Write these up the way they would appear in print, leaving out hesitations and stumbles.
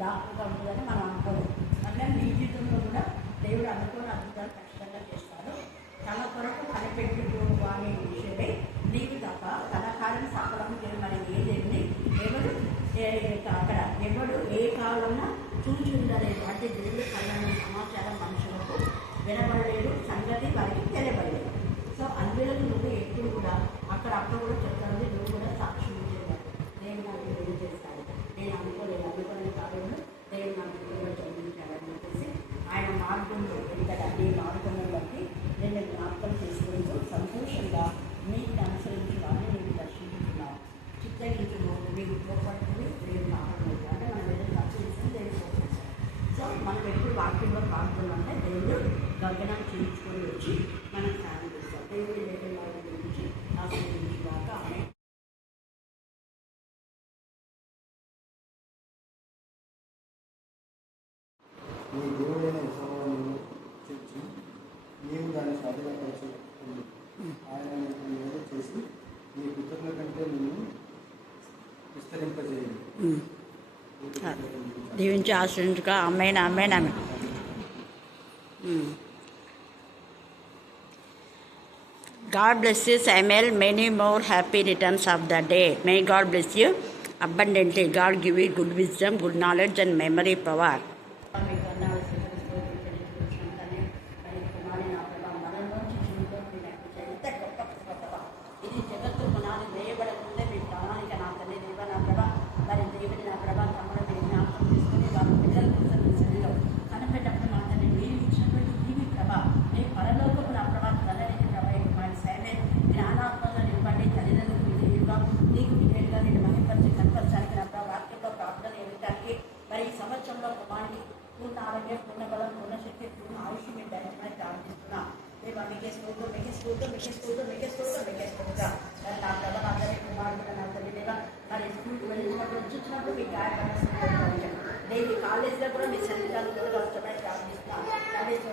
డాక్టర్గా ఉంటుందని మనం అనుకోలేదు. అట్లా నీ జీవితంలో కూడా దేవుడు అనుకోని అద్భుతాలు ఖచ్చితంగా చేస్తాడు. తన కొరకు కనిపెట్టుకో అనే విషయమే నీకు తప్ప తన కార్యం సఫలం చేయమని ఏ దేవుని ఎవరు అక్కడ ఎవడు ఏ కాలంలో చూచి ఉండలేదు. అంటే దేవుడు కళ్ళని సమాచారం మనుషులకు వినబడలేదు, సంగతి వారికి తెలియబడలేదు. సో అందులోకి నువ్వు ఎప్పుడు కూడా అక్కడ కూడా చెప్తాను, నువ్వు కూడా సాక్షి చేయలేదు. నేను నాకు దేవుడు చేస్తాను, నేను అనుకోని కార్యంలో దేవుడు నాకు దేవుడు చదివించాలని చెప్పేసి ఆయన మార్గంలో ఎందుకంటే నీ మార్గంలో బట్టి నేను జ్ఞాపకం చేసుకుంటూ సంతోషంగా మీకు అనుసరించి వాళ్ళని నేను దర్శించుకున్నాను. చిత్తగించును మీకు తోపడుతుంది దేవుడు మాట్లాడుతుంది. అంటే మనం ఏదైనా తప్పు చేస్తే దేవుడు తోపడుతుంది. సో మనం ఎప్పుడు వాక్యంలో పాల్గొనాలంటే దేవుడు గగనం చేయించుకొని వచ్చి మనం సాయం చేస్తాం. దేవుడి లేఖల వాళ్ళ గురించి ఆశీర్వదించుగాక. ఆమె నీ దేవుడైన యెహోవాను తెచ్చి నీవు దాన్ని స్వాధీనపరచు. ఆయన నీకు మేలు చేసి నీ పుత్రుల కంటే నిన్ను విస్తరింపజేయండి. దీవించి ఆశ్రయించుగా. అమ్మాయినా అమ్మాయినా God bless you, Samuel. Many more happy returns of the day. May God bless you abundantly. God give you good wisdom, good knowledge and memory power. ఇది జగత్తు పునాది వేయబడకుండా మీ ప్రాణానికి నా తల్లి దేవ నా ప్రభా మరి దేవుని నా ప్రభా తమ్ముడు మీరు జ్ఞాపకం తీసుకుని వారి పిల్లల కోసం మీ శరీరం కనిపెట్టప్పుడు నా తల్లి మీరు ఇచ్చినటువంటి దీవి ప్రభా మీ పరలోకపు నా ప్రభా తల్లికి ప్రభా మన సేవే జ్ఞానాత్మలో నిలబడి తల్లిదండ్రులు విధేయులుగా నీకు విధేయులుగా నేను మహిపరిచి కనపరచడానికి నా ప్రభా వాక్యంలో ప్రార్థన ఇవ్వడానికి మరి ఈ సంవత్సరంలో కుమారుడికి పూర్ణ ఆరోగ్యం, పూర్ణ బలం, పూర్ణ శక్తి, పూర్ణ ఆయుష్ మీరు దయచేయమని ప్రార్థిస్తున్నా. దేవా మీకే స్తోత్రం, మీకే స్తోత్రం, మీకే స్తోత్రం, మీకే స్తోత్రం, మీకే స్తోత్రం. మరి నా ప్రభా నా తల్లి కుమారుడు నా తల్లి దేవా మరి స్కూల్కి వెళ్ళినప్పుడు వచ్చినప్పుడు మీ గాయపడిన దేవి కాలేజీలో కూడా మీ శరీరాలు కూడా వస్తామని ప్రార్థిస్తున్నాం.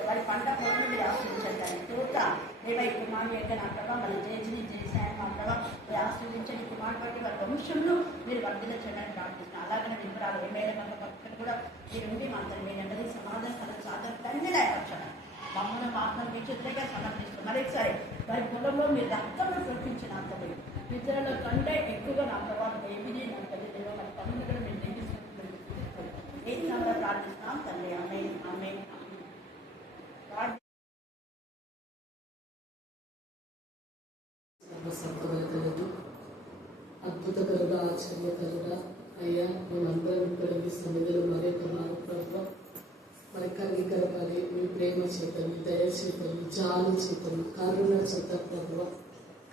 వారి పంట పొలం మీరు ఆశ్రయించండి. తోట దేవ ఈ కుమారుడు యొక్క నా ప్రభా మరి జయించి చేశాను మా ప్రభా మీరు ఆశ్రయించండి. కుమారుడు బట్టి వారి వంశంలో మీరు వర్ధించండి ప్రార్థిస్తున్నాం. అలాగనే వివరాలు ఏమైనా మన పక్కన కూడా మీరు ఉండి మా తల్లి మీరు అందరి సమాధానం కల సాధన తండ్రి రాయపరచండి. మమ్మల్ని మాత్రం విచిత్రంగా సమర్పిస్తున్నాం. మరొకసారి వారి పొలంలో మీరు రక్తంలో చూపించిన అంతటి ఇతరుల కంటే ఎక్కువగా నా ప్రభావం ఏమిది నా తల్లి దేవ మరి పనులు కూడా మేము నిర్మిస్తున్నాం. ఏది నా ప్రార్థిస్తున్నాం తండ్రి. ఆమె ఆమె అద్భుతకరుగా ఆశ్చర్యకరుగా అయ్యా మేమందరం ఇక్కడ మీ సన్నిధిలో మరొక ప్రభావ మరి కనికరపడి మీ ప్రేమ చేత మీ దయ చేత మీ జాలి చేత మీ కరుణ చేత ప్రభువ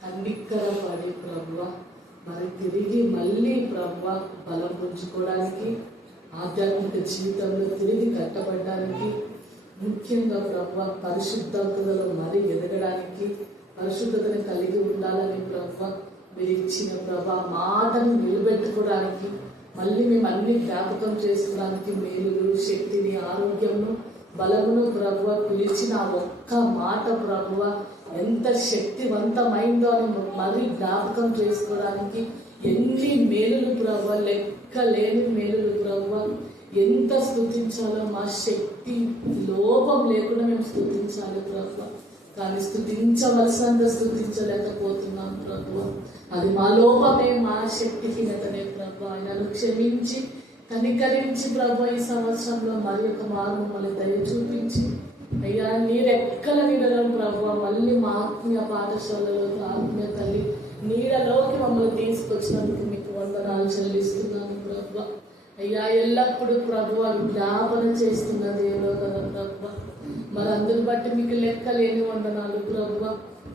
కనికరపడి ప్రభువ మరి తిరిగి మళ్ళీ ప్రభువ బలం పుంజుకోవడానికి ఆధ్యాత్మిక జీవితంలో తిరిగి కట్టబడడానికి ముఖ్యంగా ప్రభువ పరిశుద్ధతలో మరి ఎదగడానికి పరిశుద్ధతను కలిగి ఉండాలని ప్రభువ మీరు ఇచ్చిన ప్రభా మాటను నిలబెట్టుకోవడానికి మళ్ళీ మేము అన్ని జ్ఞాపకం చేసుకోవడానికి మేలులు, శక్తిని, ఆరోగ్యమును, బలమును ప్రభువ పిలిచిన ఒక్క మాట ప్రభువ ఎంత శక్తివంతమైందో అని మరీ జ్ఞాపకం చేసుకోవడానికి ఎన్ని మేలులు ప్రభువ, లెక్క లేని మేలులు ప్రభువ. ఎంత స్తుతించాలో మా శక్తి లోపం లేకుండా మేము స్తుతించాలి ప్రభువ. కానీ స్తుతించవలసినంత స్తుతించలేకపోతున్నాం ప్రభువ. అది మా లోపమే, మా శక్తిహీనతనే ప్రభు. ఆయనను క్షమించి కనికరించి ప్రభు ఈ సంవత్సరంలో మరి ఒక మారు మమ్మల్ని దయ చూపించి అయ్యా నీరెక్కల నీడలో ప్రభు మళ్ళీ మా ఆత్మీయ పాఠశాలలో ఆత్మీయ తల్లి నీడలోకి మమ్మల్ని తీసుకొచ్చినందుకు మీకు వందనాలు చెల్లిస్తున్నాను ప్రభు. అయ్యా ఎల్లప్పుడూ ప్రభు జ్ఞాపన చేస్తున్న దేవుడు కదా ప్రభు. మరి అందుని బట్టి మీకు లెక్క లేని వందనాలు ప్రభు.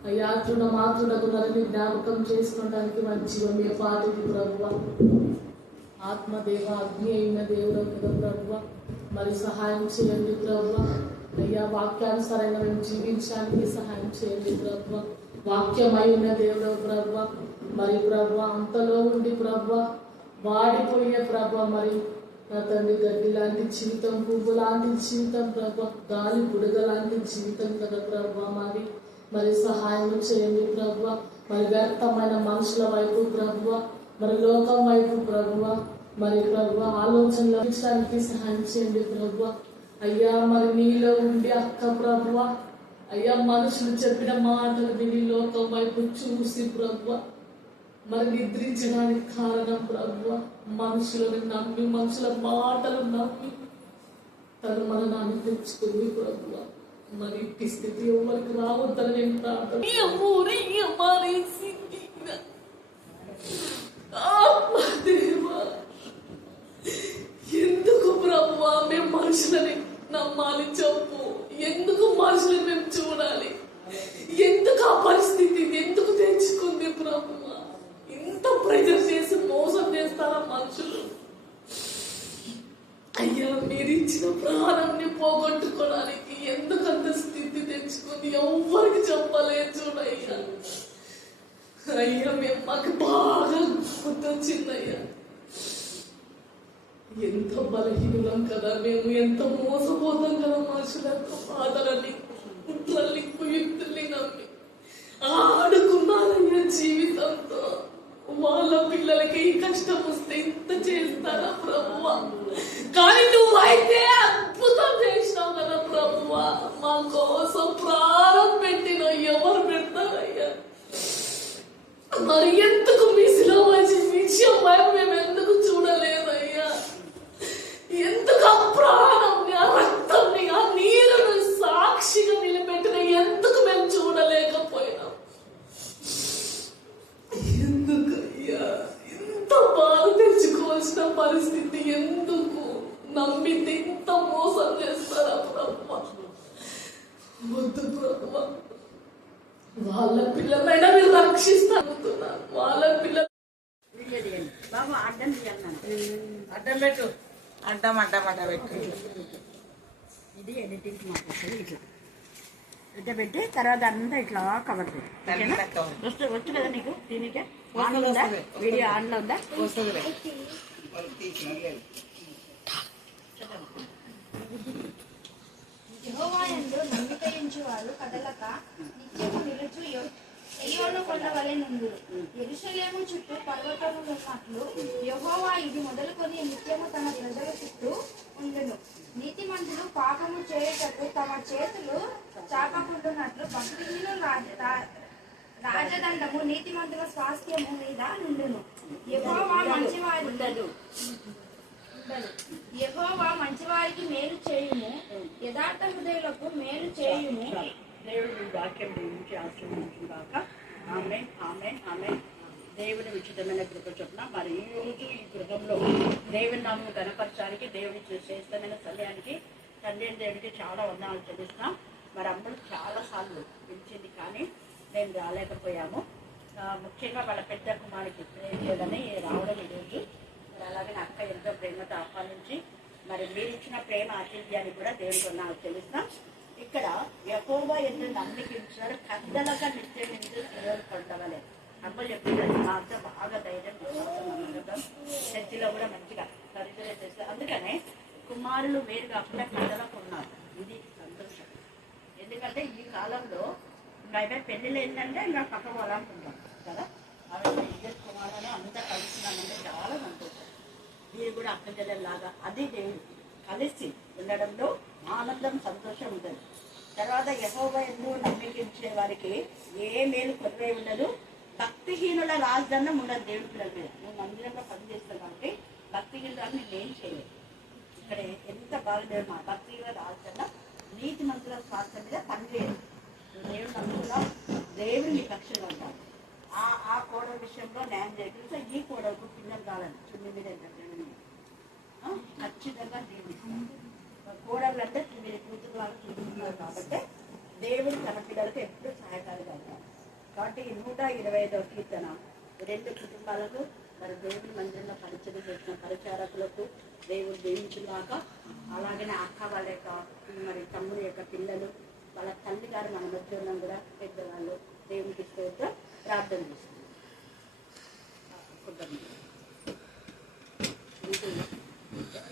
అయ్యా మాతృడకు నన్ను జ్ఞాపకం చేసుకోవడానికి మంచి జీవమే పాటిది ప్రభు. ఆత్మదేవ అగ్ని అయిన దేవుడు కదా ప్రభు. మరి సహాయం చేయండి ప్రభు. అయ్యా వాక్యానుసారంగా మేము జీవించడానికి సహాయం చేయండి ప్రభు. వాక్యమై ఉన్న దేవుడు ప్రభు. మరి ప్రభు అంతలో ఉండి ప్రభు వాడిపోయే ప్రభు మరి నా తండ్రి గడ్డి లాంటి జీవితం, పువ్వు లాంటి జీవితం ప్రభు, గాలి బుడగ లాంటి జీవితం కదా ప్రభు. మరి సహాయం చేయండి ప్రభు. మరి వ్యర్థమైన మనుషుల వైపు ప్రభు, మరి లోకం వైపు ప్రభువ మరి ప్రభు ఆలోచనలు అందించడానికి సహాయం చేయండి ప్రభు. అయ్యా మరి నీలో ఉండి అక్క ప్రభు అయ్యా మనుషులు చెప్పిన మాటలు విని లోకం వైపు చూసి ప్రభు మరి నిద్రించడానికి కారణం ప్రభు మనుషులను నమ్మి మనుషుల మాటలు నమ్మి తను మరణాన్ని తెచ్చుకుంది ప్రభు. మరి ఈ స్థితి ఎవరికి రావద్దని నేను ప్రార్థన ఎందుకు ప్రభు మేము మనుషులని నమ్మాలి చెప్పు? ఎందుకు మనుషులను మేము చూడాలి? ఎందుకు ఆ పరిస్థితి ఎందుకు తెచ్చుకుంది ప్రభు? ఇంత ప్రెజర్ చేసి మోసం చేస్తారా మనుషులు? అయ్యా మీరు ఇచ్చిన ప్రాణాన్ని పోగొట్టుకోవడానికి ఎందుకంత స్థితి తెచ్చుకుంది ఎవ్వరికి చెప్పలేదు చూడయ్యా. అయ్యా మేము మాకు బాగా గుర్తొచ్చిందయ్యా. ఎంత బలహీనం కదా మేము, ఎంత మోసపోతాం కదా మనుషులకు బాధలని కుట్రల్ని కుయుక్తుల్ని నమ్మి ఆడుకున్నారయ్యా జీవితంతో. వాళ్ళ పిల్లలకి ఈ కష్టం వస్తే ఇంత చేస్తారా ప్రభువా? కానీ నువ్వైతే అద్భుతం చేసినావు కదా ప్రభువా. మా కోసం ప్రాణం పెట్టిన ఎవరు పెడతారయ్యా? మరి ఎందుకు మీ శిలువ విషయం వైపు మేము ఎందుకు చూడలేదయ్యా? ఎందుకు ఆ ప్రాణంని ఆ రక్తంని ఆ నీరును సాక్షిగా నిలబెట్టిన ఎందుకు మేము చూడలేకపోయినాం? ఎందుకయ్యా ఇంత బాధ తెచ్చుకోవాల్సిన పరిస్థితి? ఎందుకు నమ్మితే ఇంత మోసం చేస్తారా ప్రభు? వద్దు ప్రభు. వాళ్ళ పిల్లలైనా మీరు రక్షిస్తాను. వాళ్ళ పిల్లలు బాబు అడ్డం తీయాలి. అడ్డం పెట్టు. అడ్డం పెట్టు. ఇది ఎడిటింగ్ మాకు వస్తుంది. ఇట్లా ఇట్లా పెట్టి తర్వాత అంతా ఇట్లా కవర్ చేయాలి. వచ్చు కదా నీకు? దీనికి ఆన్లో ఉందా? వీడియో ఆన్లో ఉందా? యెహోవాయందు నమ్మికయించువారు కదలక నిత్యము నిలుచు సీయోను కొండ వలె నుండురు. యెరూషలేము చుట్టూ పర్వతములున్నట్లు యెహోవా ఇది మొదలుకొని నిత్యము తన ప్రజల చుట్టూ ఉండును. నీతిమంతులు పాపము చేయుటకు తమ చేతులు చాపకుంటున్నట్లు భక్తిహీనుల రాజదండము నీతిమంతుల స్వాస్థ్యము మీద నుండును. యెహోవా మంచివారికి మేలు చేయుము, యథార్థ హృదయులకు మేలు చేయుము. దేవుడి వాక్యం గురించి ఆశ్రయించుగాక. ఆమె ఆమె ఆమె దేవుని ఉచితమైన కృప చొప్పున మరి ఈ రోజు ఈ గృహంలో దేవుని నామం కనపరచడానికి దేవుడి శ్రేష్టమైన సమయానికి తండ్రి దేవుడికి చాలా వందనాలు చెల్లిస్తున్నాం. మరి అమ్మలు చాలాసార్లు పిలిచింది కానీ మేము రాలేకపోయాము. ముఖ్యంగా వాళ్ళ పెద్ద కుమారుడికి ప్రేమ లేదని రావడం ఈరోజు. మరి అలాగే నా అక్క ఎంతో ప్రేమతో ఆహ్వానించి మరి మీరు ఇచ్చిన ప్రేమ ఆతిథ్యాన్ని కూడా దేవుడికి వందనాలు చెల్లిస్తున్నాం. ఇక్కడ యెహోవా యందు నమ్మికించారు కద్దలగా నిత్యం నిజం కొండవలే అమ్మలు చెప్పిన మాత్రం బాగా ధైర్యం నమ్మకం చర్చిలో కూడా మంచిగా పరిచయం చేస్తారు. అందుకనే కుమారులు వేరు కాకుండా కద్దలకు ఉన్నారు. ఇది సంతోషం. ఎందుకంటే ఈ కాలంలో ఇంకా పెళ్ళిళ్ళు ఏంటంటే ఇంకా పక్క పోవాలనుకుంటాం కదా. అవి ఇద్దరు కుమారులు అంతా కలుస్తున్నామంటే చాలా సంతోషం. వీరు కూడా అక్కజల్లలాగా అది దేవుడు కలిసి ఉండడంలో ఆనందం సంతోషం ఉంటుంది. తర్వాత యెహోవా యందు నమ్మికించే వారికి ఏ మేలు కొరవై ఉండదు. భక్తిహీనుల రాజదండం ఉండదు దేవుడి పిల్లల మీద. నువ్వు మందిరంలో పనిచేస్తావు కాబట్టి భక్తిహీనులని నేనేం చేయలేదు. ఇక్కడ ఎంత బాగా దేవుడు మా భక్తిహీనుల రాజదండం నీతి మంతుల స్వార్థం మీద పనిచేయదు. దేవుడు నమ్ముతున్నా దేవుడు నీ పక్షంలో ఉంటాడు. ఆ కోడల విషయంలో న్యాయం చేయగలిగితే ఈ కోడలకు పిల్లలు కావాలి చున్ని మీద ఖచ్చితంగా దేవుడు కోడలు అంటే మీరు కూతురు వాళ్ళు చూస్తున్నారు కాబట్టి దేవుడు తన పిల్లలకు ఎప్పుడు సహాయకారిగా ఉంటారు. కాబట్టి 125వ కీర్తన 2 కుటుంబాలకు మరి దేవుడి మందిరంలో పరిచయం చేసిన పరిచారకులకు దేవుడు దీవించుగాక. అలాగనే అక్క వాళ్ళ యొక్క మరి తమ్ముడి యొక్క పిల్లలు వాళ్ళ తల్లి గారు మన మధ్య ఉన్న కూడా పెద్దవాళ్ళు దేవునికి స్తోత్రం ప్రార్థన చేస్తున్నారు.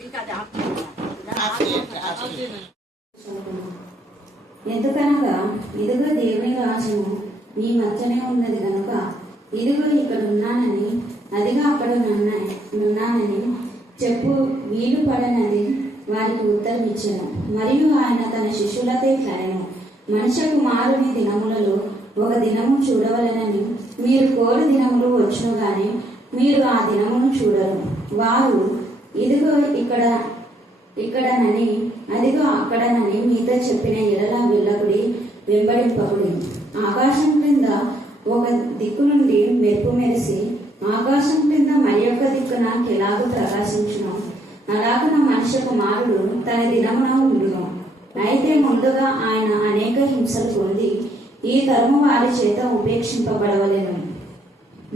ఇంకా ఎందుకనగా ఇదిగో దేవుని రాజ్యము మీ మధ్యనే ఉన్నది కనుక ఇదిగో ఇక్కడ ఉన్నానని అదిగా అక్కడ ఉన్నానని చెప్పు వీలు పడనది వారికి ఉత్తరం ఇచ్చెను. మరియు ఆయన తన శిష్యులతో ఇట్లనెను, మనుష్య కుమారుని దినములలో ఒక దినము చూడవలెనని మీరు కోరు దినములు వచ్చును గాని మీరు ఆ దినమును చూడరు. వారు ఇదిగో ఇక్కడనని అదిగో అక్కడనని మీతో చెప్పిన ఎడల వెళ్ళకుడి, వెంబడింపకుడి. ఆకాశం క్రింద ఒక దిక్కు నుండి మెరుపు మెరిసి ఆకాశం క్రింద మరి యొక్క దిక్కున ఎలాగూ ప్రకాశించును, అలాగున మనుష్య కుమారుడు తన దినమున ఉండును. అయితే ముందుగా ఆయన అనేక హింసలు పొంది ఈ తరము వారి చేత ఉపేక్షింపబడవలెను.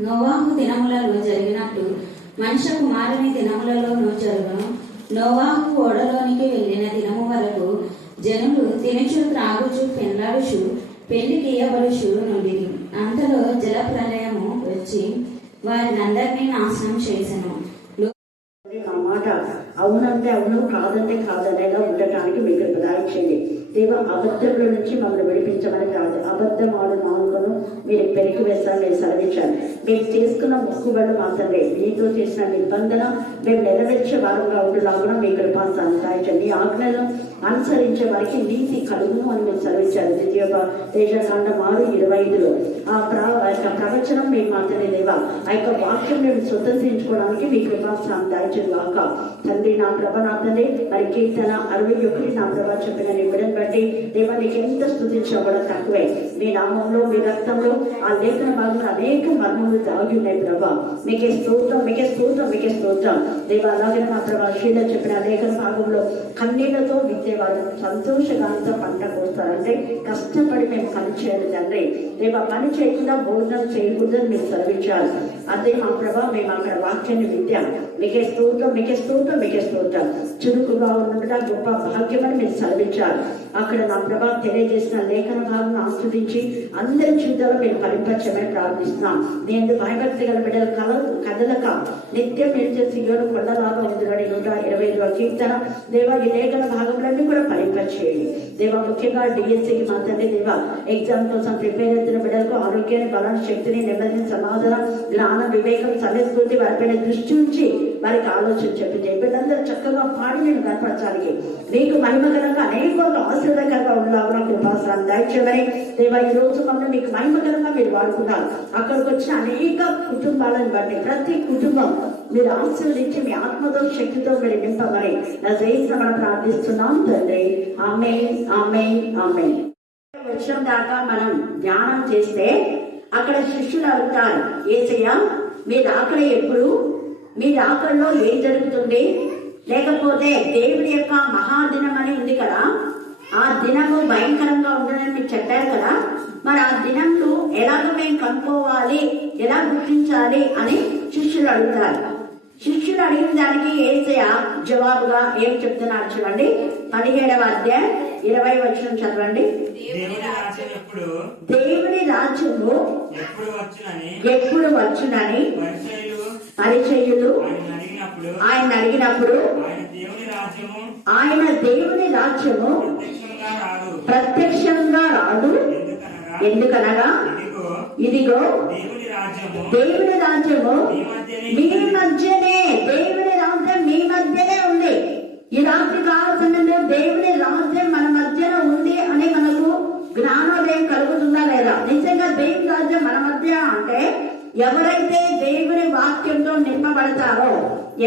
నోవాహు దినములలో జరిగినట్టు మనుష్య కుమారుని దినములలోనూ జరుగును. నోవాహు ఓడలోనికి వెళ్ళిన దినము వరకు జనులు తినుచు త్రాగుచు పెండ్లాడుచు పెళ్లికి ఇయ్యబడుచు నుండిరి. అంతలో జల ప్రళయము వచ్చి వారినందరినీ నాశనం చేసెను. నా మాట అవునంటే అవును, కాదంటే కాదనేలా ఉండటానికి మీకు ప్రదాయించండి. దేవ అబద్ధంలో నుంచి మమ్మల్ని విడిపించమని కాదు, అబద్ధం ఆడు మానులను మీరు పెరిగి వేస్తారని నేను సెలవించాను. మేము చేసుకున్న మొక్కుబడులు మాత్రమే మీతో చేసిన నిబంధన మేము నెరవేర్చే వారంగా ఉండేలాగా మీ కృపా సంతాయించండి. ఈ ఆజ్ఞలను అనుసరించే వారికి నీతి కలుగును అని మీరు సెలవించారు. దేశకాండ 6:25 ఆ ప్రవచనం మేము మాత్రమే దేవా, ఆ యొక్క వాక్యం మేము స్వతంత్రించుకోవడానికి మీ కృపా సంతాయించండి కాక తండ్రి. నా ప్రభ నా తండ్రి మరి కీర్తన 61 నా ప్రభ చెప్పిన నిబిడను బట్టి దేవా నీకు ఎంత స్థుతించడం కూడా తక్కువే. మీ నామంలో మీ రక్తంలో ఆ లేఖన భాగంలో అనేక మర్మములు దాగి ఉన్నాయి ప్రభా. మీకే స్తోత్రం, మీకే స్తోత్రం, మీకే స్తోత్రం దేవా. అలాగే మా ప్రభా శ్రీలో చెప్పిన లేఖన భాగంలో కన్నీళ్లతో విత్తేవారు సంతోషగాంతో పంట కోస్తారంటే కష్టపడి మేము పని చేయాలి తండ్రి. దేవా పని చేయకుండా భోజనం చేయకూడదని మీరు సెలవించారు. అదే మా ప్రభా మేము అక్కడ వాక్యాన్ని విద్యాం. మీకే స్తోత్రం, మీకే స్తోత్రం, మీకే స్తోత్రం. చురుకుగా ఉండడం గొప్ప భాగ్యమని మీరు సెలవించారు. అక్కడ నా ప్రభా తెలియజేసిన లేఖన భాగం ఆస్వాదించి అందరి జీవితాల్లో మీరు ఫలింపచ్చమని ప్రార్థిస్తున్నాం. నేను భయభక్తి గల బిడ్డల కదలక నిత్యం మీరు చేసి కొండలాగా ఉందని 125వ కీర్తన దేవా ఈ లేఖన భాగంలన్నీ కూడా ఫలింపచేయండి దేవా. ముఖ్యంగా డిఎస్సికి మా తండ్రి దేవా ఎగ్జామ్ కోసం ప్రిపేర్ అవుతున్న బిడ్డలకు ఆరోగ్యాన్ని, బలాన్ని, శక్తిని, నెమ్మదిని, సమాధానం, జ్ఞానం, వివేకం, సమస్ఫూర్తి వారిపైన దృష్టి ఉంచి వారికి ఆలోచన చెప్పింది. బిడ్డలందరూ చక్కగా పాడి నేను కనపరచాలి మీకు మహిమకరంగా అనేక ఆశీర్వాదకరంగా ఉండేలాగా కృపాసనం దయచేయమని దేవా. ఈ రోజు మమ్మల్ని మీకు మహిమకరంగా మీరు వాడుకున్నారు. అక్కడికి వచ్చిన అనేక కుటుంబాలను బట్టి ప్రతి కుటుంబం మీరు ఆశీర్వదించి మీ ఆత్మతో శక్తితో మీరు నింపమని నా జయించిన మనం ప్రార్థిస్తున్నాం తండ్రి. ఆమేన్, ఆమేన్, ఆమేన్. వచ్చిన దాకా మనం ధ్యానం చేస్తే అక్కడ శిష్యులు అడుగుతారు, యేసయ్య మీ రాకడ ఎప్పుడు, మీ రాకడలో ఏం జరుగుతుంది, లేకపోతే దేవుడి యొక్క మహాదినం అని ఉంది కదా, ఆ దినము భయంకరంగా ఉంటుందని మీరు చెప్పారు కదా, మరి ఆ దినంలో ఎలాగ మేము కనుక్కోవాలి, ఎలా గుర్తించాలి అని శిష్యులు అడుగుతారు. శిష్యులు అడిగిన దానికి యేసయ్య జవాబుగా ఏం చెప్తున్నాడు చూడండి. 17వ అధ్యాయం 20వ వచనం చదవండి. దేవుని రాజ్యము ఎప్పుడు వచ్చునని పరిచయులు ఆయన అడిగినప్పుడు ఆయన దేవుని రాజ్యము ప్రత్యక్షంగా రాదు, ఎందుకనగా ఇదిగో దేవుని రాజ్యము మీ మధ్యనే, దేవుని రాజ్యం మీ మధ్యనే ఉంది. ఈ రాత్రి కావాల్సిందే దేవుని రాజ్యం మన మధ్యన ఉంది అని మనకు జ్ఞానోదయం కలుగుతుందా లేదా? నిజంగా దేవుని రాజ్యం మన మధ్య అంటే ఎవరైతే దేవుని వాక్యంతో నింపబడతారో,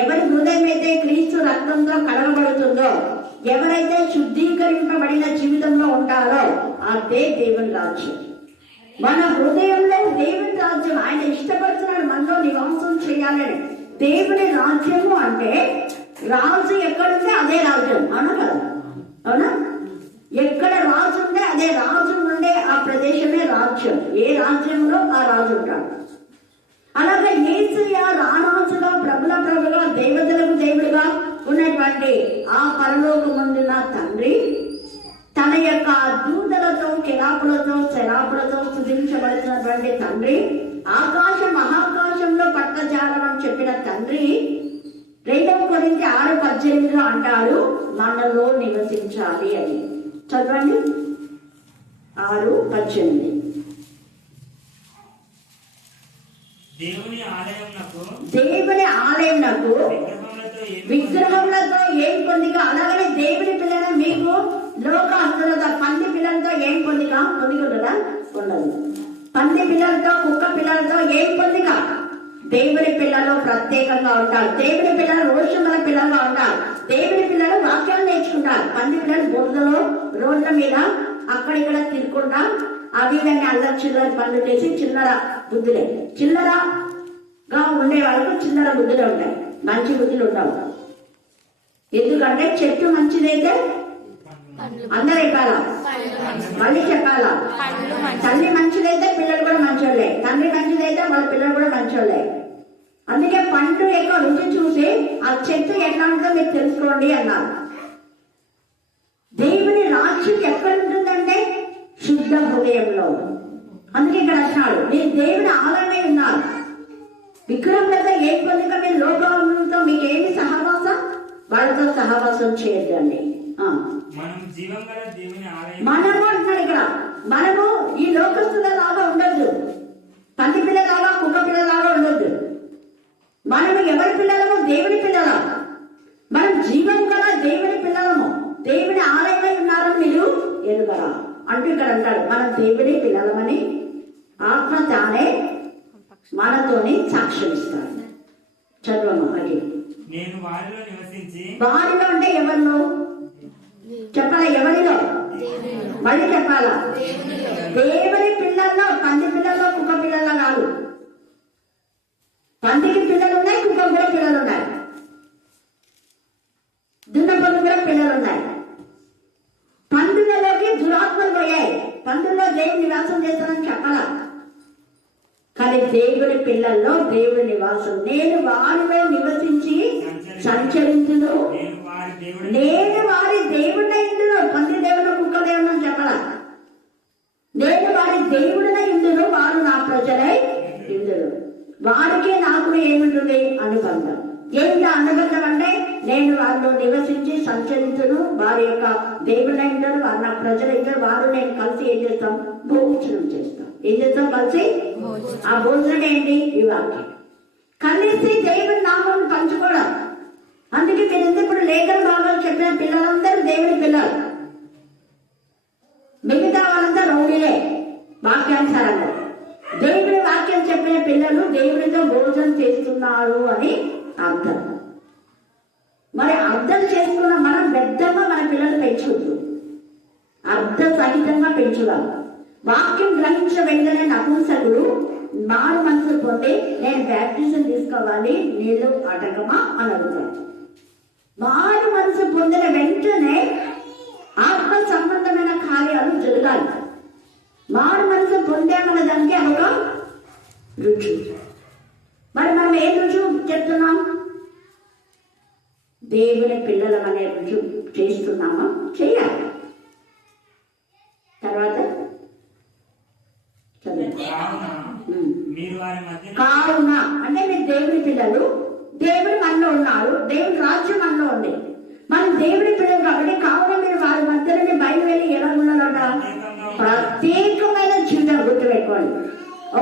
ఎవరి హృదయం అయితే క్రీస్తు రక్తంతో కడగబడుతుందో, ఎవరైతే శుద్ధీకరింపబడిన జీవితంలో ఉంటారో అదే దేవుని రాజ్యం. మన హృదయంలో దేవుని రాజ్యం ఆయన ఇష్టపడుతున్నాడు మనలో నివాసం చేయాలని. దేవుని రాజ్యము అంటే రాజు ఎక్కడుంటే అదే రాజ్యం, అవునా కదా? అవునా? ఎక్కడ రాజు ఉంటే అదే రాజు ఉండే ఆ ప్రదేశమే రాజ్యం. ఏ రాజ్యంలో ఆ రాజు ఉంటాడు. అలాగే యేసయ్య రారాజుగా, ప్రభుల ప్రభుగా, దేవతలకు దేవుడుగా ఉన్నటువంటి ఆ పరలోకమందున్న తండ్రి తన యొక్క దూతలతో, కెరాపులతో, శరాపులతో స్తుతించబడుతున్నటువంటి తండ్రి, ఆకాశ మహాకాశంలో పట్టజాలమని చెప్పిన తండ్రి 2 కొరింథీ 6:18 అంటారు మనలో నివసించాలి అని. చదవండి 6:18. దేవుని ఆలయంనకు విగ్రహములతో ఏం పొందిక. అలాగనే దేవుని పిల్లలు మీకు లోకాస్తులతో పంది పిల్లలతో ఏం పొందిక ఉండదా? ఉండదు. పంది పిల్లలతో కుక్క పిల్లలతో ఏం పొందిక. దేవుని పిల్లలు ప్రత్యేకంగా ఉంటారు. దేవుని పిల్లలు రోషముల పిల్లలుగా ఉంటారు. దేవుని పిల్లలు వాక్యాలు నేర్చుకుంటారు. పంది పిల్లలు బురదలో రోడ్ల మీద అక్కడిక్కడ తిరుగుకుంటా అవి దాన్ని అల్లరి చిల్లర పనులు చేసి చిల్లర బుద్ధులే. చిల్లరగా ఉండే వాళ్ళకు చిల్లర బుద్ధులు ఉంటాయి, మంచి బుద్ధులు ఉండవు. ఎందుకంటే చెట్టు మంచిదైతే అందరూ చెప్పాలా, మళ్ళీ చెప్పాలా. తల్లి మంచిదైతే పిల్లలు కూడా మంచోళ్ళే, తండ్రి మంచిదైతే వాళ్ళ పిల్లలు కూడా మంచోళ్ళే. అందుకే పండు ఎక్కువ రుచి చూసి ఆ చెట్టు ఎట్లా ఉంటుందో మీరు తెలుసుకోండి అన్నారు. దేవుని రాజ్యం ఎక్కడ ఉంటుందంటే శుద్ధ హృదయంలో. అందుకే ఇక్కడ అంటున్నాడు, మీరు దేవుని ఆలయమే ఉన్నారు. విగ్రహంతో ఏం పొందిక. మీరు లోకంతో మీకు ఏమి సహవాసం, వాళ్ళతో సహవాసం చేయద్దండి. మనము అంటున్నాడు ఇక్కడ, మనము ఈ లోకస్తుల లాగా ఉండొద్దు, పంది పిల్లలాగా కుక్క పిల్లలాగా ఉండొద్దు. మనము ఎవరి పిల్లలము? దేవుని పిల్లలం. మనం జీవం కదా దేవుని పిల్లలము. దేవుని ఆలయమై ఉన్నారని మీరు ఎరుగరా అంటూ ఇక్కడ అంటాడు. మనం దేవుని పిల్లలమని ఆత్మ తానే మనతోని సాక్ష్యం ఇస్తాడు. చదవము అది. నేను వారిలో నివసించి. వారిలో అంటే ఎవరిలో చెప్పాలా? ఎవరిలో? మళ్ళీ చెప్పాలా? దేవుని పిల్లల్లో. పంది పిల్లల్లో కుక్క పిల్లల్లో కాదు. పందికి పిల్లలు ఉన్నాయి, కుక్క కూడా పిల్లలు ఉన్నాయి, దున్నపొద్దు కూడా పిల్లలు ఉన్నాయి. పందులలోకి దురాత్మలు పోయాయి. పందుల్లో దేవుని నివాసం చేస్తానని చెప్పాలా, కానీ దేవుని పిల్లల్లో దేవుని నివాసం. నేను వారిలో నివసించి సంచరించును, నేను వారి దేవుడినై ఇందును. పంది దేవుడు కుక్క దేవుడు అని చెప్పాలా. నేను వారి దేవుడినై ఇందును, వారు నా ప్రజలై ఇందును. వారికి నాకు ఏముంటుంది? అనుబంధం. ఏంటి అనుబంధం అంటే నేను వారిలో నివసించి సంచరించును, వారి యొక్క దేవుడినై ఇందును, వారు నా ప్రజలు ఇందును. వారు నేను కలిసి ఏం చేస్తాం? భోజనం చేస్తాం. ఏం చేస్తాం కలిసి? ఆ భోజనం ఏంటి? ఈ వాక్యం. కలిసి దేవుని నామం పంచుకోవడం. అందుకే మీరు ఇప్పుడు లేఖన భాగాలు చెప్పిన పిల్లలందరూ దేవుని పిల్లలు, మిగతా వాళ్ళంతా రౌడీలే వాక్యానుసారంగా. దేవుడి వాక్యం చెప్పిన పిల్లలు దేవుడితో భోజనం చేస్తున్నారు అని అర్థం. మరి అర్థం చేసుకున్న మనం వ్యర్థంగా మన పిల్లలు పెంచవద్దు, అర్థ సహితంగా పెంచుదాం. వాక్యం గ్రహించిన వెంటనే నపుంసకుడు మారు మనసు పొంది నేను బ్యాప్టిజం తీసుకోవాలి, నీళ్ళు అడగమా అని అడుగుతాడు. మారు మనసు పొందిన వెంటనే ఆత్మ సంబంధమైన కార్యాలు జరగాలి. మారు మనసు పొందామన్న దానికి ఒక రుచి. మరి మనం ఏ రుచి చెప్తున్నాం? దేవుని పిల్లలం అనే రుచి చేస్తున్నామా? చేయాలి. తర్వాత కావున అంటే మీరు దేవుని పిల్లలు, దేవుడు మనలో ఉన్నారు, దేవుని రాజ్యం మనలో ఉంది. మనం దేవుని పిల్లలు కాబట్టి కావున మీరు వారి మధ్యలో బయలు వెళ్ళి ఎలా ఉండాలంట? ప్రత్యేకమైన జీవితం గుర్తుపెట్టుకోండి.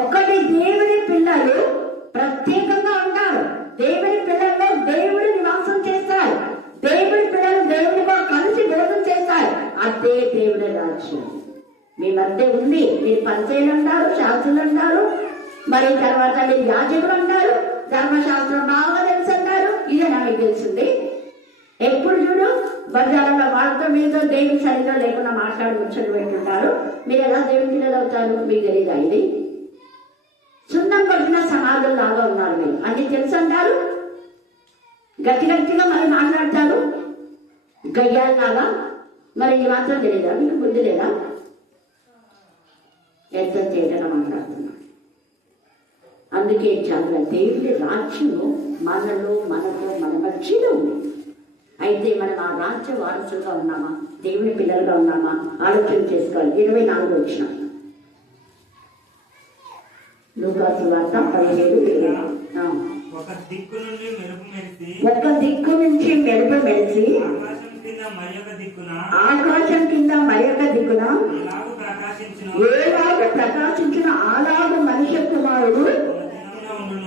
ఒక్కటి, దేవుని పిల్లలు ప్రత్యేకంగా ఉంటారు. దేవుని పిల్లల్లో దేవుడు నివాసం చేస్తారు. దేవుని పిల్లలు దేవుడితో కలిసి భోజనం చేస్తారు. అదే దేవుడి రాజ్యం మీ మధ్య ఉంది. మీరు పరిచయాలు అంటారు, శాస్త్రులు అంటారు, మరి తర్వాత మీరు యాజకులు అంటారు, ధర్మశాస్త్రం బాగా తెలుసు అంటారు. ఇదేనా మీకు తెలిసింది? ఎప్పుడు చూడు బజార్లో వాళ్ళతో మీతో దేవుని సరిగ్గా లేకుండా మాట్లాడి ముచ్చట్లు పెట్టుకుంటారు. మీరు ఎలా దేవుని పిల్లలు అవుతారు? మీకు తెలియదా? ఇది సున్నం పట్టిన సమాధులు లాగా ఉన్నారు. మీరు అన్ని తెలుసు అంటారు, గట్టి గట్టిగా మరి మాట్లాడతారు గయ్యాలాగా. మరి ఇది మాత్రం తెలియదా? మీకు బుద్ధి లేదా? ఎంత తేటగా మాట్లాడుతున్నాడు. అందుకే చాలా దేవుడి రాజ్యము మనలో మన మధ్యలో ఉంది. అయితే మనం ఆ రాజ్య వారసులుగా ఉన్నామా? దేవుని పిల్లలుగా ఉన్నామా? ఆలోచన చేసుకోవాలి. 24 వచ్చిన లూకాసు వార్త 17. ఒక దిక్కు నుంచి మెరుపు మెరిసి ఆకాశం కింద మరి ఒక దిక్కున ఏలాగ ప్రకాశించిన అలాగ మనుష్య కుమారుడు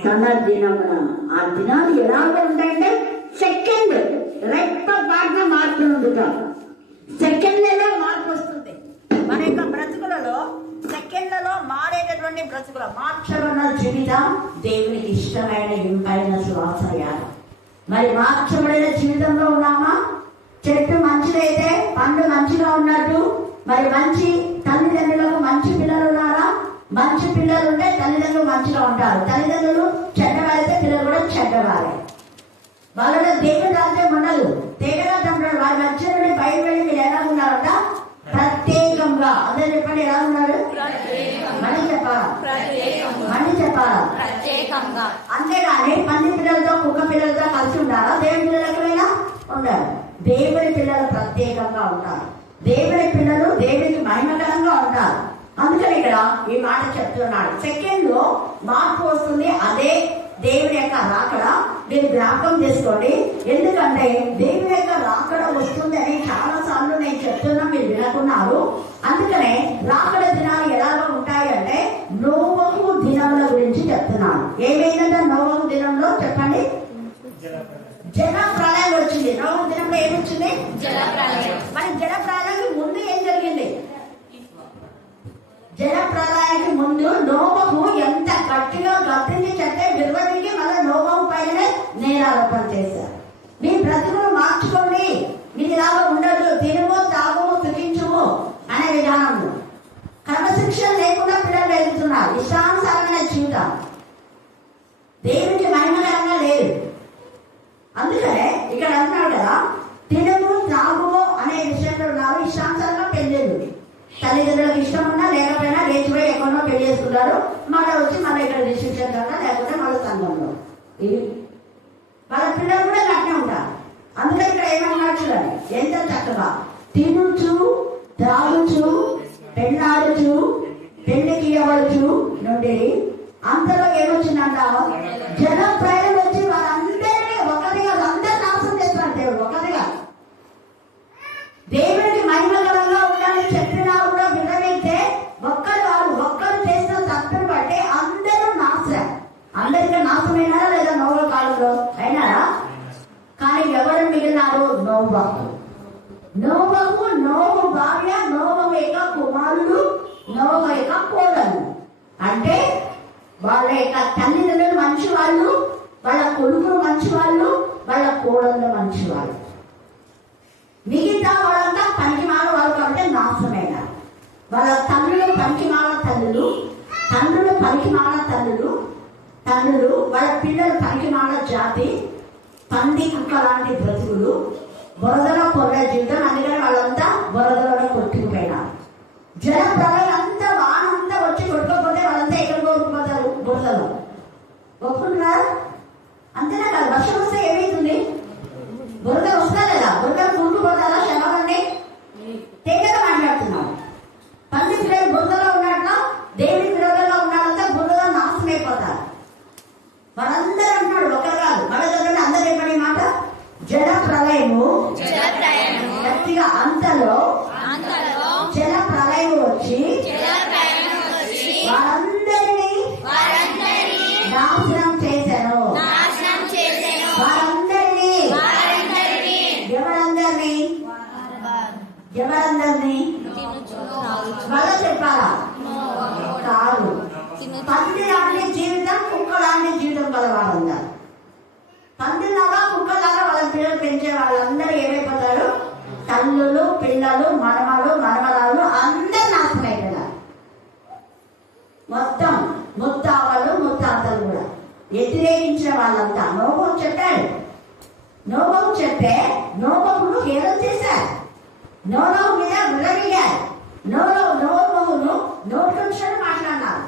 తన దినమున. ఆ దినాలు ఎలాగ ఉంటాయంటే సెకండ్ రెప్పపాటున మార్పు నొందుతాం. సెకండ్లలో మార్పు వస్తుంది. మన యొక్క బ్రతుకులలో సెకండ్లలో మారేటటువంటి బ్రతుకుల మార్చబడిన జీవితం దేవునికి ఇష్టమైన ఇంపైన శ్వాసయానం. మరి మార్చబడిన జీవితంలో ఉన్నామా? చెట్టు మంచిదైతే పండు మంచిగా ఉన్నట్టు మరి మంచి తల్లిదండ్రులకు మంచి పిల్లలు ఉన్నారా? మంచి పిల్లలు ఉంటే తల్లిదండ్రులు మంచిగా ఉంటారు. తల్లిదండ్రులు చెడ్డవారైతే పిల్లలు కూడా చెడ్డవారే. వాళ్ళలో దేవుని రాజ్యం ఉండదు. తేగగా తమ్ముడు వాళ్ళ మధ్య నుండి బయట వెళ్ళి మీరు ఎలా ఉన్నారంట? ప్రత్యేకంగా. అందరూ చెప్పండి, ఎలా ఉన్నారు? మళ్ళీ చెప్పాలా? అంతేగాని పంది పిల్లలతో కుక్క పిల్లలతో కలిసి ఉండాలా? దేవుని పిల్లలు ఎక్కడైనా ఉండాలి. దేవుని పిల్లలు ప్రత్యేకంగా ఉంటారు. దేవుని పిల్లలు దేవునికి మహిమకరంగా ఉంటారు. అందుకని ఇక్కడ ఈ మాట చెప్తున్నాడు. సెకండ్ లో మార్పు వస్తుంది. అదే దేవుని యొక్క రాకడ. మీరు జ్ఞాపకం చేసుకోండి. ఎందుకంటే దేవుని యొక్క రాకడ వస్తుంది అని చాలా సార్లు నేను చెప్తున్నా, మీరు వినకున్నారు. అందుకనే రాకడ దినాలు ఎలాగో ఉంటాయి అంటే నోవహు దినముల గురించి చెప్తున్నాను. ఏమైందంటే నోవహు దినంలో చెప్పండి, జల ప్రళయం వచ్చింది. నోవహు దినంలో ఏమొచ్చింది? జల ప్రళయం. మరి జల ప్రళయానికి ముందు ఏం జరిగింది? జల ప్రళయానికి ముందు నోవహు ఎంత గట్టిగా గట్టించి చెప్తే విలువడికి మళ్ళీ నోవహు పైనే నేరారోపణ చేశారు. మీ బ్రతుకులు మార్చుకోండి, మీరు ఇలాగా ఉండదు, తినుము తాగుము సుఖించుము అనే విధానంలో క్రమశిక్షణ లేకుండా పిల్లలు వెళ్తున్నారు. ఇష్టానుసారమైన జీవితం దేవునికి మహిమకరంగా లేదు. అందుకనే ఇక్కడ అంటున్నాడు కదా, తినుము తాగుము అనే విషయంలో ఉన్నారు. ఇష్టానుసారంగా పెళ్ళేది. తల్లిదండ్రులకు ఇష్టం ఉన్నా లేకపోయినా లేచిపోయి ఎక్కడో పెళ్లి చేసుకుంటారు. మళ్ళీ వచ్చి మళ్ళీ ఇక్కడ రిసెప్షన్ కన్నా లేకపోతే మళ్ళీ సంఘంలో ఇవి వాళ్ళ పిల్లలు కూడా అట్నే ఉంటారు. అందుకని ఇక్కడ ఏమన్నా చూడండి, ఎంత చక్కగా తినుచు త్రాగుచు పెళ్ళాడుచు పెళ్లికి ఇవ్వచ్చు నుండి అంతలో ఏమొచ్చిందంట? జల ప్రయాణం వచ్చి వాళ్ళందరినీ ఒకరిగా అందరూ నాశనం చేస్తున్నారు. దేవుడు ఒకరిగా దేవుడికి మహిమకరంగా ఉండాలని చెప్పినా కూడా వినమైతే ఒక్కరు చేసిన తప్పును బట్టి అందరూ నాశనం. అందరికీ నాశనమైనారా లేదా? నోవహు కాలంలో అయినారా? కానీ ఎవరు మిగిలినారు? నోవహు. నోవహు భార్య, నోవహు యొక్క కుమారుడు, నోవహు యొక్క కోడలు. అంటే వాళ్ళ యొక్క తల్లిదండ్రులు మంచి వాళ్ళు, వాళ్ళ కొడుకులు మంచి వాళ్ళు, వాళ్ళ కోడళ్ళు మంచి వాళ్ళు. మిగతా వాళ్ళంతా పనికిమాల వాళ్ళు కాబట్టి నాశనమైన వాళ్ళ తల్లులు పనికిమాల తల్లులు, తండ్రులు పనికిమాల తల్లులు వాళ్ళ పిల్లలు పనికిమాల జాతి, పంది కుక్క లాంటి బ్రతుకులు, బురదలో పొర్ర జీవితం. అందుకని వాళ్ళంతా బురదలో కొట్టుకుపోయినారు. జల ప్రళయం అంతా వానంతా వచ్చి కొట్టుకోకపోతే వాళ్ళంతా ఎక్కడ కోరుకుపోతారు? బురదలో. ఒప్పుకున్నారు? అంతేనా కాదు, వర్షం వస్తే ఏమైతుంది? బురద వస్తా లేదా? బురద కూరుకుపోతారా? శవాన్ని తేగగా మాట్లాడుతున్నాం. పంది పిల్లలు బురదలో ఉన్నట్లా దేవుడి విరోధంలో ఉన్నారంతా బురదలో నాశనం అయిపోతారు. వాళ్ళందరూ అంటున్నాడు, ఒకరు కాదు. మళ్ళీ చదవండి, అందరూ చెప్పండి మాట. జల ప్రళయము గట్టిగా అంతలో జల ప్రళయం వచ్చి వారందరినీ నాశనం చేశాను. ఎవరందరినీ మళ్ళా చెప్పాలా? కాదు. పంది లాంటి జీవితం, కుక్క లాంటి జీవితం గల వాళ్ళందరూ. పందిలాగా కుక్కలాగా వాళ్ళ పిల్లలు పెంచే వాళ్ళందరూ ఏమైపోతారు? తల్లులు పిల్లలు మనమరాలు అందరూ నాశనం అయిపోయినారు. మొత్తం ముత్తాతలు కూడా వ్యతిరేకించిన వాళ్ళంతా. నోవహు చెప్పాడు. నోవహు చెప్తే నోవహును హేళన చేశారు. నోవహు మీద విరమిగారు. నోవహును నోటికొచ్చినట్టు మాట్లాడినారు.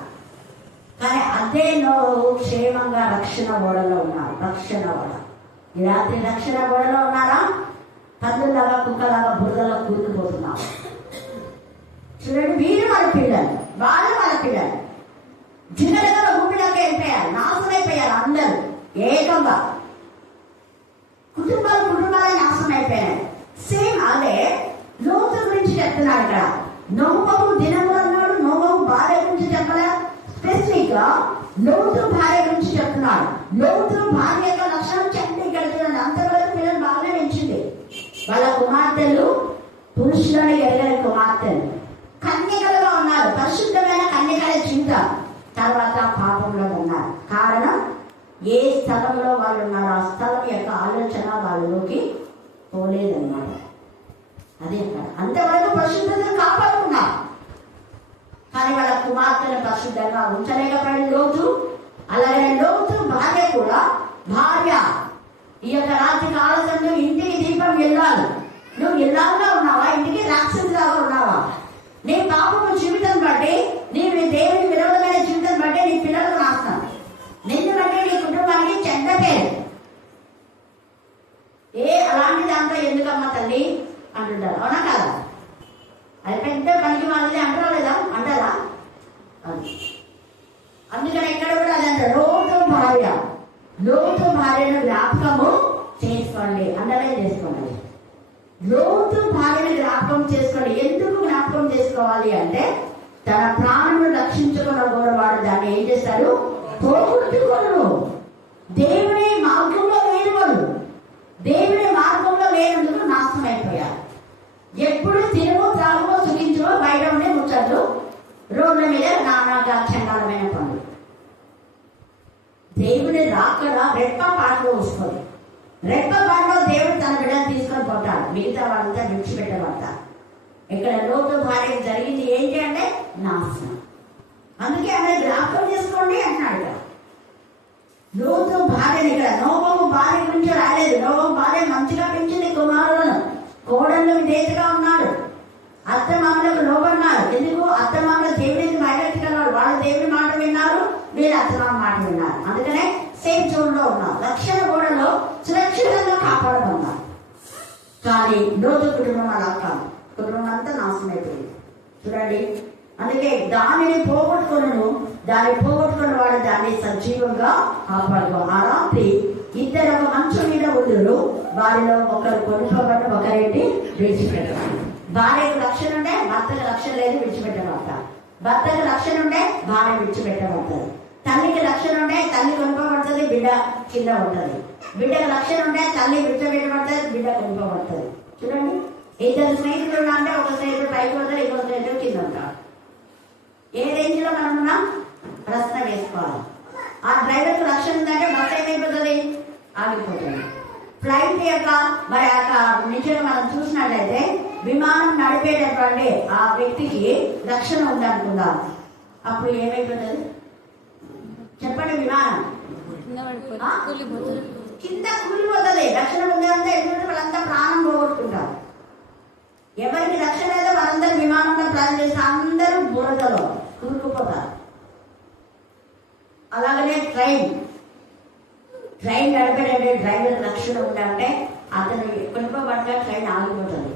కానీ అదే నోవహు క్షేమంగా రక్షణ ఓడలో ఉన్నారు. రక్షణ ఓడ. ఈ రాత్రి రక్షణ ఓడలో ఉన్నారా? పందులాగా కుక్కలాగా బురదలో కూరుకుపోతున్నారు. చూడండి, వీరు వాళ్ళ పిల్లలు, వాళ్ళు వాళ్ళ పిల్లలు జిగడగల ఊపిలోకి వెళ్ళిపోయారు. నాశనం అయిపోయారు అందరూ ఏకంగా. కుటుంబాలు నాశనం అయిపోయారు. సేమ్ అదే లోతు గురించి చెప్తున్నాడు ఇక్కడ. నోవహు దినములు అన్నాడు. నోవహు భార్య గురించి చెప్పలే. స్పెసిఫిక్ గా లోతు భార్య గురించి చెప్తున్నాడు. లోతు భార్య యొక్క లక్షణం చెప్తే ఇక్కడ చూడండి. అంతలో కుమార్తెలు పురుషులను ఎరగని కుమార్తెలు కన్యకలుగా ఉన్నారు. పరిశుద్ధమైన కన్యకల జీవితం తర్వాత పాపంలో ఉన్నారు. కారణం ఏ స్థలంలో వాళ్ళు ఉన్నారు ఆ స్థలం యొక్క ఆలోచన వాళ్ళలోకి పోలేదన్నమాట. అదే అంతవరకు పరిశుద్ధతను కాపాడుకున్నారు. కానీ వాళ్ళ కుమార్తెను పరిశుద్ధంగా ఉంచలేకపోయిన లోతు. అలాగే లోతు భార్య కూడా ఈ యొక్క రాత్రి కాలంలో ఇంటికి దీపం వెళ్ళాలి. నువ్వు ఇల్లాగా ఉన్నావా? ఇంటికి రాక్షసులాగా ఉన్నావా? నీ పాపము జీవితం బట్టి, నీవు దేవుని విరోధమైన జీవితం బట్టి నీ పిల్లలకు రాస్తాను. నిన్ను బట్టి నీ కుటుంబానికి చెడ్డ పేరు. అలాంటి దాంట్లో ఎందుకమ్మా తల్లి అంటుంటారు. అవునా కదా? అది పెద్ద పనికి వాళ్ళది అంటారా లేదా? అంటారా? అందుకని ఇక్కడ కూడా అదంటారు, లోతు భార్యను జ్ఞాపకము చేసుకోండి. అందరే చేసుకోండి. లోతు భార్యను జ్ఞాపకం చేసుకోండి. ఎందుకు జ్ఞాపకం చేసుకోవాలి అంటే తన ప్రాణమును రక్షించుకున్న కూడా వాడు దాన్ని ఏం చేస్తారు? పోగొట్టుకోరు. దేవుని మార్గంలో లేని వాళ్ళు, దేవుని మార్గంలో లేనందుకు నాశనం అయిపోయారు. ఎప్పుడు తిరుగు త్రాగు సుఖించో బయట ఉండే ముచ్చట్లు, రోడ్ల మీద నానా చండాలమైన పనులు. దేవుని రాకడా రెప్ప పాటలో వస్తుంది. రెప్ప పాటలో దేవుడు తన బిడ్డను తీసుకొని పోతాడు. మిగతా వాళ్ళంతా విడిచిపెట్టబడతారు. ఇక్కడ లోతు భార్య జరిగింది ఏంటి అంటే నాశనం. అందుకే ఆమె జ్ఞాపకం చేసుకోండి అంటున్నాడు. లోతు భార్యని ఇక్కడ నోవహు భార్య గురించి రాలేదు. నోవహు భార్య మంచిగా పెంచింది కుమారులను, కోడళ్ళు విధేయతగా ఉన్నాడు. అత్తమామలకు లోబడినారు. ఎందుకు? అత్తమామల దేవుడికి బయటెట్టుకున్నారు. వాళ్ళు దేవుడి మాట విన్నారు, వీళ్ళు అత్తమామ మాట విన్నారు. అందుకనే సేఫ్ జోన్ లో ఉన్నారు. రక్షణ గోడలో సురక్షితంగా కాపాడమన్నారు. కానీ లోతు కుటుంబం అలా కాదు. కుటుంబం అంతా నాశనం అయిపోయింది. చూడండి, అందుకే దానిని పోగొట్టుకున్న వాడు దాన్ని సజీవంగా కాపాడుకో. ఆ రాత్రి ఇద్దరు ఒక మంచం మీద ఉండు, వారిలో ఒకరు కొనుక్కోబట్టి ఒకరేంటి విడిచిపెట్టారు. భార్యకు రక్షణ ఉండే, భర్తకు రక్షణ లేదు, విడిచిపెట్టబడతారు. భర్తకు రక్షణ ఉండే, భార్య విడిచిపెట్టబడతారు. తల్లికి రక్షణ ఉండే, తల్లి కొనుక్కోబడుతుంది, బిడ్డ కింద ఉంటుంది. బిడ్డకు రక్షణ ఉండే, తల్లి విడిచిపెట్టబడుతుంది, బిడ్డ కొనుక్కోబడుతుంది. చూడండి, ఇద్దరు స్నేహితులు అంటే ఒక స్నేహితుడు పైకి పోతారు, ఇంకో స్నేహితుడు కింద ఉంటారు. ఏ రేంజ్ లో మనం ఉన్నాం ప్రశ్న వేసుకోవాలి. ఆ డ్రైవర్కు రక్షణ ఉందంటే బస్ ఏమైపోతుంది? ఆగిపోతుంది. ఫ్లైట్ యొక్క మరి నిజంగా మనం చూసినట్లయితే విమానం నడిపేటటువంటి ఆ వ్యక్తికి రక్షణ ఉందనుకుందాం. అప్పుడు ఏమైపోతుంది చెప్పండి? విమానం కింద కూలిపోతుంది. రక్షణ ఉందంటే ఎందుకంటే వాళ్ళంతా ప్రాణం పోగొట్టుకుంటారు. ఎవరికి రక్షణ లేదో వాళ్ళందరూ విమానంలో ప్రయాణం చేసి అందరూ బురదలో కూరుకుపోతారు. అలాగనే ట్రైన్ నడిపేటంటే డ్రైవర్ రక్షణ ఉందంటే అతను కొనుక్కోబడ్డ ట్రైన్ ఆగిపోతుంది.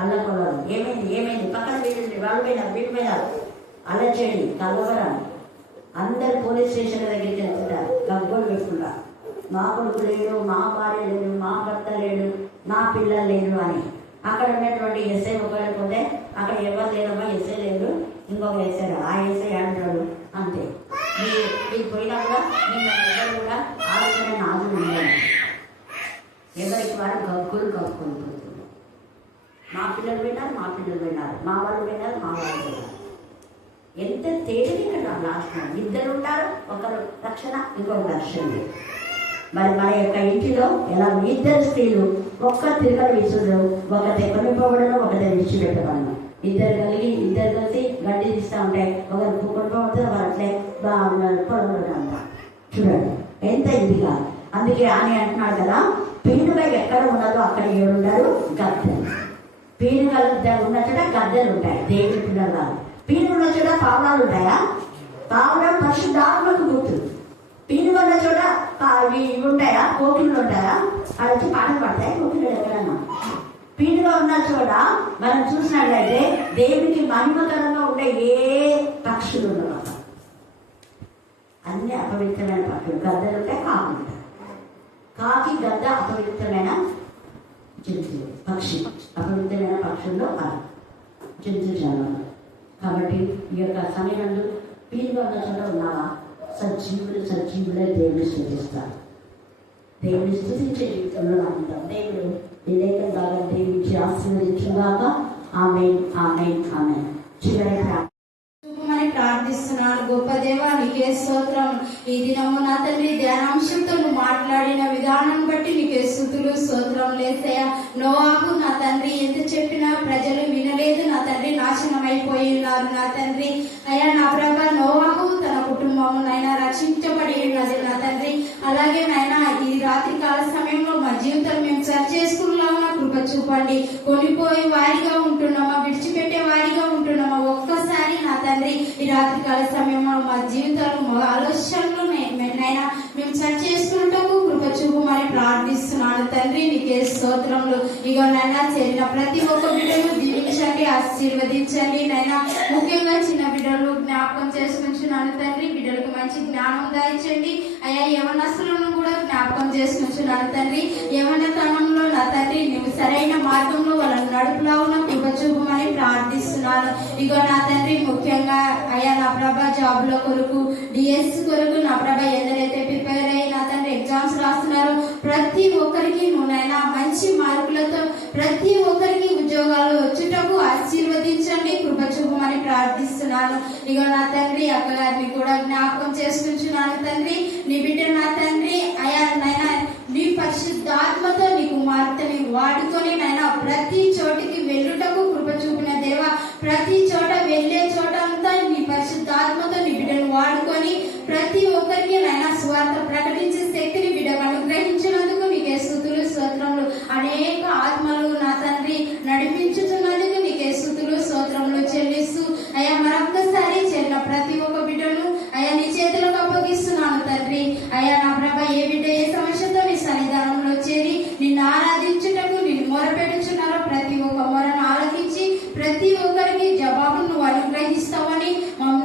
అల్లకొల్లరు ఏమైంది పక్కన వాళ్ళు పోయినారు అలా చేయండి కలవరం. అందరు పోలీస్ స్టేషన్ దగ్గరికి వెళ్తుంటారు, గగ్గోలు పెట్టుకుంటారు. మా కొడుకు లేడు, మా భార్య లేడు, మా భర్త లేడు, నా పిల్లలు లేడు అని. అక్కడ ఉన్నటువంటి ఎస్ఐ ఒకవేళ పోతే అక్కడ ఎవరు లేదమ్మా, ఎస్ఐ లేదు, ఇంకొక ఎస్ఐ, ఆ ఎస్ఐ అంటాడు. అంతే. మీరు పోయినా కూడా ఎవరు కూడా ఆలోచన నాదు ఉండాలి. ఎవరికి వారు గగ్గులు కప్పుకొని మా పిల్లలు విన్నారు, మా వాళ్ళు విన్నారు. ఎంత తేలిక లాస్ట్ ఇద్దరు ఉంటారు, ఒకరు రక్షణ, ఇంకొక రక్షణ. మరి మన యొక్క ఇంటిలో ఎలా ఇద్దరు స్త్రీలు ఒక్క తిరగలు విసురు, ఒకటి కొనిపోవడం, ఒకటి విడిచిపెట్టవడం. ఇద్దరు కలిసి గడ్డి తీస్తూ ఉంటే ఒకరు కొనిపోవడుతుంది, ఒకరు అట్లే పొడవడం అంట. చూడండి ఎంత ఇదిగా. అందుకే అని అంటున్నాడు కదా, పీనుగా ఎక్కడ ఉన్నదో అక్కడ ఏడున్నారు గద్దెలు. పీనుగలు ఉన్న చోట గద్దెలు ఉంటాయి. దేవుడి పిల్లలు పీనుగు ఉన్న చోట పావురాలు ఉంటాయా? పావురం పరిశుద్ధాత్మకు గుర్తు. పీనుగు ఉన్న చోట ఇవి ఉంటాయా? కోకిళ్ళు ఉంటాయా? అక్కడ వచ్చి పాటలు పడతాయి కోకిళ్ళు ఎక్కడన్నా. పీనుగా ఉన్న చోట మనం చూసినట్లయితే దేవునికి మహిమకరంగా ఉండే ఏ పక్షులు ఉండవు. అన్ని అపవిత్రమైన పక్షులు. గద్దలు ఉంటే కాకుండా కాకి గద్ద అపవిత్రమైన జంతువు, పక్షి. అపవిత్రమైన పక్షుల్లో జంతు జాలం. కాబట్టి ఈ యొక్క సమయంలో పీనుగా ఉన్న చోట ఉన్నావా? సజీవులే దేవుని స్తుతిస్తారు. దేవుని స్తుతించే జీవితంలో ఉంటాం. దేవుడు ఈ లేఖ ద్వారా దీవించి ఆశీర్వదించుగాక. ఆమేన్, ఆమేన్, ఆమేన్. చివరి చూపమని ప్రార్థిస్తున్నాను. గొప్ప దేవా నీకే స్తోత్రం. ఈ దినము నా తండ్రి ధ్యానాంశంతో నువ్వు మాట్లాడిన విధానం బట్టి నీకే స్తుతులు స్తోత్రం లేసయ్యా. నోవాహు నా తండ్రి ఎంత చెప్పినా ప్రజలు వినలేదు నా తండ్రి, నాశనం అయిపోయి ఉన్నారు నా తండ్రి. అయ్యా నా ప్రభా నోవాహు తన కుటుంబం నైనా రక్షించబడి ఉన్నది నా తండ్రి. అలాగే నైనా ఈ రాత్రి కాల సమయంలో మా జీవితం మేము సరి చేసుకున్నామా కృప చూపండి. కొనిపోయే వారిగా ఉంటున్నామా, విడిచిపెట్టే వారిగా ఉంటున్నామా, ఒక్కసారి నా తండ్రి ఈ రాత్రి కాల సమయంలో మా జీవితాలు మా ఆలోచనలు నైనా మేము సరి చేసుకున్నటకు కృప చూపమని ప్రార్థిస్తున్నాను తండ్రి. నీకే స్తోత్రములు. ఇగో నైనా చేరిన ప్రతి ఒక్క బిడ్డను దీవించండి, ఆశీర్వదించండి నైనా. ముఖ్యంగా చిన్న బిడ్డలు జ్ఞాపకం చేసుకుంటున్నాను తండ్రి. బిడ్డలకు మంచి జ్ఞానం దాయించండి అయ్యా. యవనస్తులను కూడా జ్ఞాపకం చేసుకుంటున్నాను తండ్రి. యవనతనంలో నా తండ్రి నువ్వు సరైన మార్గంలో వాళ్ళని నడుపులా ఉన్న కృప చూపమని ప్రార్థిస్తున్నాను. ఇగో నా తండ్రి ముఖ్యంగా అయ్యా నా ప్రభా జాబుల కొరకు, డిఎస్ కొరకు నా ప్రభా ఎందరైతే ప్రిపేర్ అయ్యి నా తండ్రి ఎగ్జామ్స్ రాస్తున్నారో ప్రతి ఒక్కరికి నువ్వునైనా మంచి మార్కులతో ప్రతి ఒక్కరికి ఉద్యోగాలు వచ్చుటకు ఆశీర్వదించండి, కృప చూపమని ప్రార్థిస్తున్నాను. ఇగో నా తండ్రి అక్కగారిని కూడా జ్ఞాపకం చేసుకుంటున్నాను తండ్రి. నీ బిడ్డ నా తండ్రి అయా నైనా నీ పరిశుద్ధాత్మతో నీ కుమార్తెని వాడుకొని నైనా ప్రతి చోటికి వెళ్ళుటకు కృప చూపిన దేవా. ప్రతి చోట వెళ్ళే చోట అంతా నీ పరిశుద్ధాత్మతో నీ బిడ్డను వాడుకొని ప్రతి ఒక్కరికి నైనా స్వార్థ ప్రకటించే శక్తిని బిడ్డకు అనుగ్రహించినందుకు నీకే స్తుతులు స్తోత్రములు. అనేక ఆత్మలు నా తండ్రి నడిపించుతున్నందుకు నీకే స్తుతులు స్తోత్రములు చెల్లిస్తూ అయ్యా మరొక్కసారి చేరిన ప్రతి ఒక్క బిడ్డను అయ్యా నీ చేతులకు అప్పగిస్తున్నాను తండ్రి. అయ్యా నా ప్రభ ఏ బిడ్డ ఏ సమస్యతో నీ సన్నిధానంలో చేరి నిన్ను ఆరాధించుటకు నిన్ను మొరపెట్టుచున్నారో ప్రతి ఒక్క మొరను ఆలకించి ప్రతి ఒక్కరికి జవాబును నువ్వు అనుగ్రహిస్తావని మమ్మల్ని